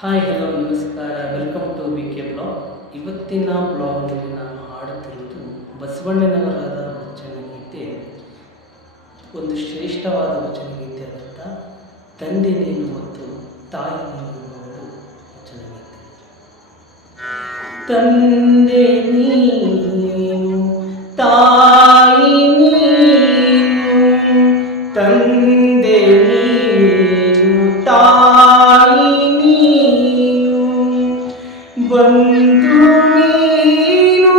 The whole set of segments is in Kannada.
ಹಾಯ್ ಹಲೋ ನಮಸ್ಕಾರ, welcome to V K blog. ಇವತ್ತಿನ ಬ್ಲಾಗ್ನಲ್ಲಿ ನಾನು ಹಾಡುತ್ತಿರುವುದು ಬಸವಣ್ಣನವರಾದ ವಚನಗೀತೆ, ಒಂದು ಶ್ರೇಷ್ಠವಾದ ವಚನಗೀತೆ ಆದಂಥ ತಂದೆ ನೀನು ಮತ್ತು ತಾಯಿ ನೀನು ಅನ್ನೋ ಒಂದು ವಚನಗೀತೆ. ತಂದೆ ನೀನು ತಾಯಿ ನೀನು, ತಂದೆ ನೀನು ತಾಯಿ ನೀನು, ಬಂಧು ನೀನು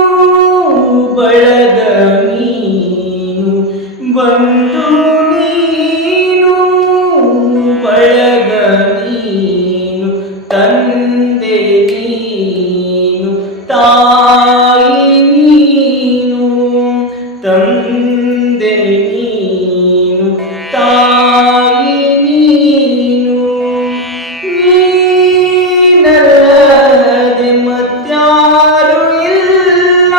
ಬಳಗ ನೀನು, ಬಂಧು ನೀನು ಬಳಗ ನೀನು, ತಂದೆ ನೀನು ತಾಯಿ ನೀನು, ತಂದೆ ನೀನು ತಾಯಿ ನೀನು. ನೀನಲ್ಲದೆ ಮತ್ಯಾರು ಇಲ್ಲ,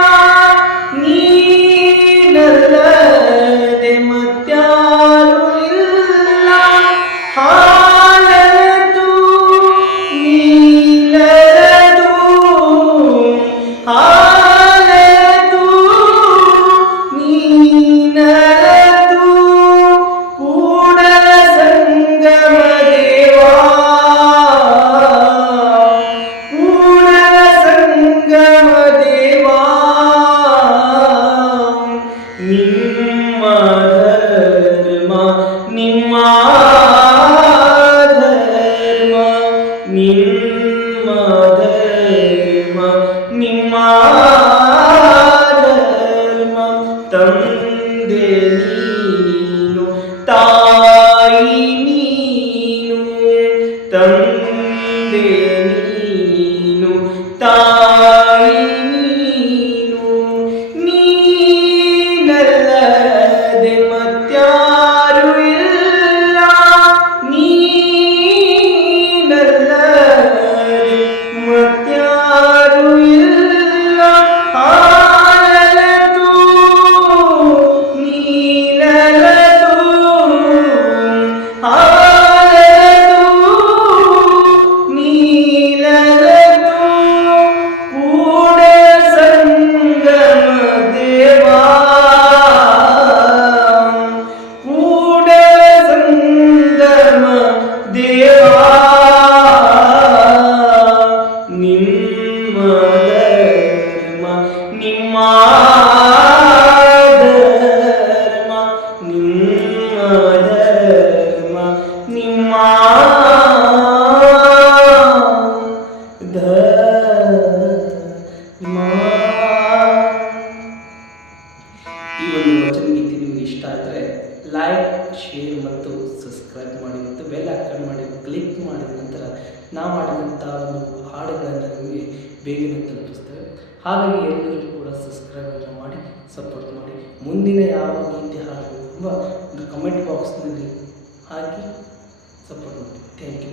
ನೀನಲ್ಲದೆ ಮತ್ಯಾರು ಇಲ್ಲ, ಹಾಲದು ನೀಲದು, ಹಾಲದು ನೀನಲದು, ಕೂಡಲ ಸಂಗಮ ದೇವಾ, ಕೂಡಲ ಸಂಗಮ ದೇವಾ, ನಿಮ್ಮ ಧರ್ಮ ನಿಮ್ಮ ಧರ್ಮ, ನಿಮ್ಮ ಧರ್ಮ ನಿಮ್ಮ ಧರ್ಮ, ತಂದೆ ನೀನು ತಾಯಿ ನೀನು, ತಂದೆ ನೀನು ತಾಯಿ ನೀನು. ನೀನಲ್ಲದೆ ಮತ್ಯಾರು ಇಲ್ಲ, ನೀನಲ್ಲದೆ ಮತ್ಯಾರು ಇಲ್ಲ, ಹಾಲದು ನೀಲದು, ಹಾಲದು ನೀಲದು, ಕೂಡ ಸಂಗಮ ದೇವಾ, ಕೂಡ ಸಂಗಮ ದೇವಾ, ನಿಮ್ಮ ಧರ್ಮ ನಿಮ್ಮ ಧರ್ಮ, ನಿಮ್ಮ ಧರ್ಮ ನಿಮ್ಮ ಧರ್ಮ. ಈ ಒಂದು ವಚನಗೀತೆ ನಿಮಗೆ ಇಷ್ಟ ಆದರೆ ಲೈಕ್, ಶೇರ್ ಮತ್ತು ಸಬ್ಸ್ಕ್ರೈಬ್ ಮಾಡಿ ಮತ್ತು ಬೆಲ್ ಐಕಾನ್ ಮಾಡಿ ಕ್ಲಿಕ್ ಮಾಡಿದ ನಂತರ ನಾವು ಮಾಡಿದಂಥ ಒಂದು ಹಾಡುಗಳನ್ನು ನಿಮಗೆ ಬೇಗನೆ ತಲುಪಿಸ್ತೇವೆ. ಹಾಗಾಗಿ ಎಲ್ಲರೂ ಕೂಡ ಸಬ್ಸ್ಕ್ರೈಬನ್ನು ಮಾಡಿ ಸಪೋರ್ಟ್ ಮಾಡಿ. ಮುಂದಿನ ಯಾವ ಗೀತೆ ಹಾಡಬೇಕು ಎಂಬ ಒಂದು ಕಮೆಂಟ್ ಬಾಕ್ಸ್ನಲ್ಲಿ ಹಾಕಿ ಸಪೋರ್ಟ್ ಮಾಡಿ. Thank you.